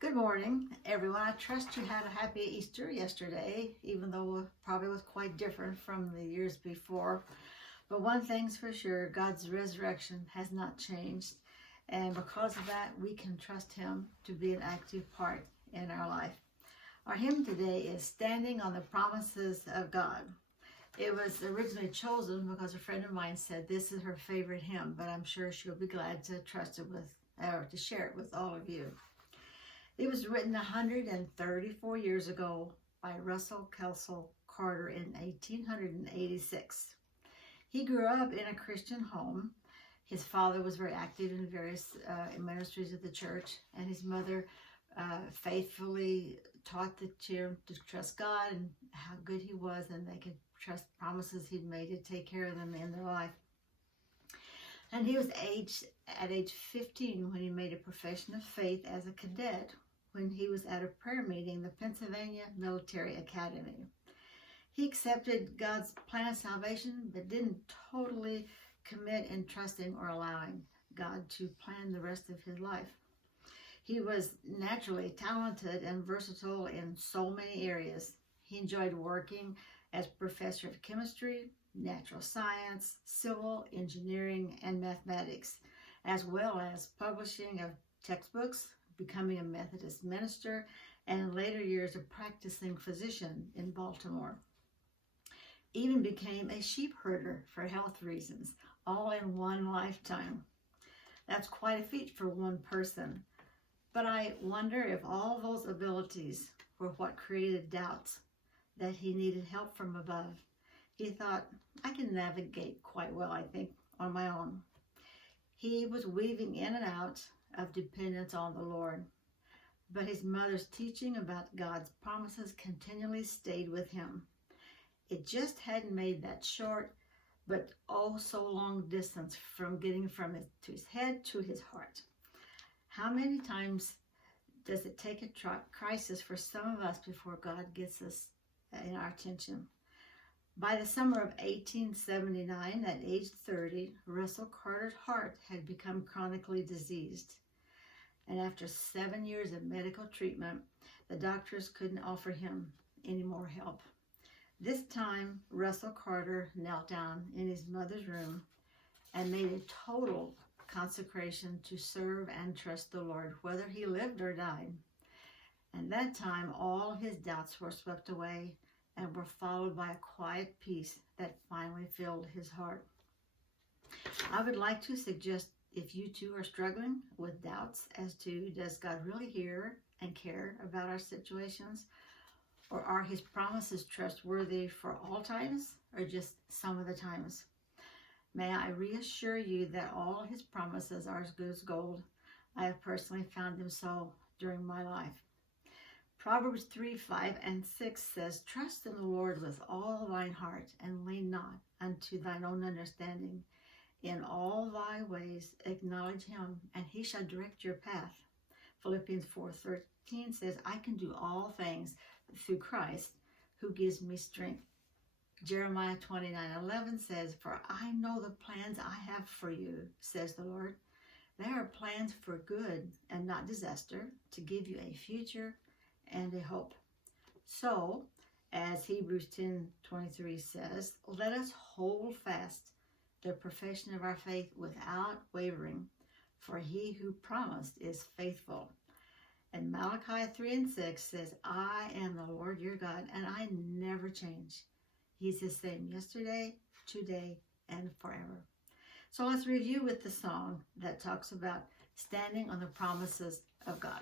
Good morning, everyone. I trust you had a happy Easter yesterday, even though it probably was quite different from the years before. But one thing's for sure, God's resurrection has not changed. And because of that, we can trust Him to be an active part in our life. Our hymn today is Standing on the Promises of God. It was originally chosen because a friend of mine said this is her favorite hymn, but I'm sure she'll be glad to trust it with, or to share it with all of you. It was written 134 years ago by Russell Kelso Carter in 1886. He grew up in a Christian home. His father was very active in various ministries of the church, and his mother faithfully taught the children to trust God and how good He was, and they could trust promises He'd made to take care of them in their life. And he was at age 15 when he made a profession of faith as a cadet when he was at a prayer meeting, the Pennsylvania Military Academy. He accepted God's plan of salvation, but didn't totally commit in trusting or allowing God to plan the rest of his life. He was naturally talented and versatile in so many areas. He enjoyed working as professor of chemistry, natural science, civil engineering, and mathematics, as well as publishing of textbooks, becoming a Methodist minister, and in later years a practicing physician in Baltimore. Even became a sheep herder for health reasons, all in one lifetime. That's quite a feat for one person. But I wonder if all those abilities were what created doubts that he needed help from above. He thought, I can navigate quite well, I think, on my own. He was weaving in and out of dependence on the Lord. But his mother's teaching about God's promises continually stayed with him. It just hadn't made that short, but oh so long distance from getting from his head to his heart. How many times does it take a crisis for some of us before God gets us in our attention? By the summer of 1879, at age 30, Russell Carter's heart had become chronically diseased. And after 7 years of medical treatment, the doctors couldn't offer him any more help. This time, Russell Carter knelt down in his mother's room and made a total consecration to serve and trust the Lord, whether he lived or died. And that time, all his doubts were swept away and were followed by a quiet peace that finally filled his heart. I would like to suggest, if you too are struggling with doubts as to does God really hear and care about our situations, or are his promises trustworthy for all times or just some of the times? May I reassure you that all his promises are as good as gold. I have personally found them so during my life. Proverbs 3:5-6 says, Trust in the Lord with all thine heart, and lean not unto thine own understanding. In all thy ways acknowledge him, and he shall direct your path. Philippians 4:13 says, I can do all things through Christ who gives me strength. Jeremiah 29:11 says, For I know the plans I have for you, says the Lord. They are plans for good and not disaster, to give you a future and a hope. So, as Hebrews 10:23 says, let us hold fast the profession of our faith without wavering, for he who promised is faithful. And Malachi 3:6 says, I am the Lord your God, and I never change. He's the same yesterday, today, and forever. So let's review with the song that talks about standing on the promises of God.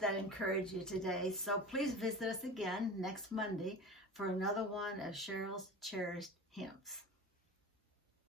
that encouraged you today. So please visit us again next Monday for another one of Cheryl's cherished hymns.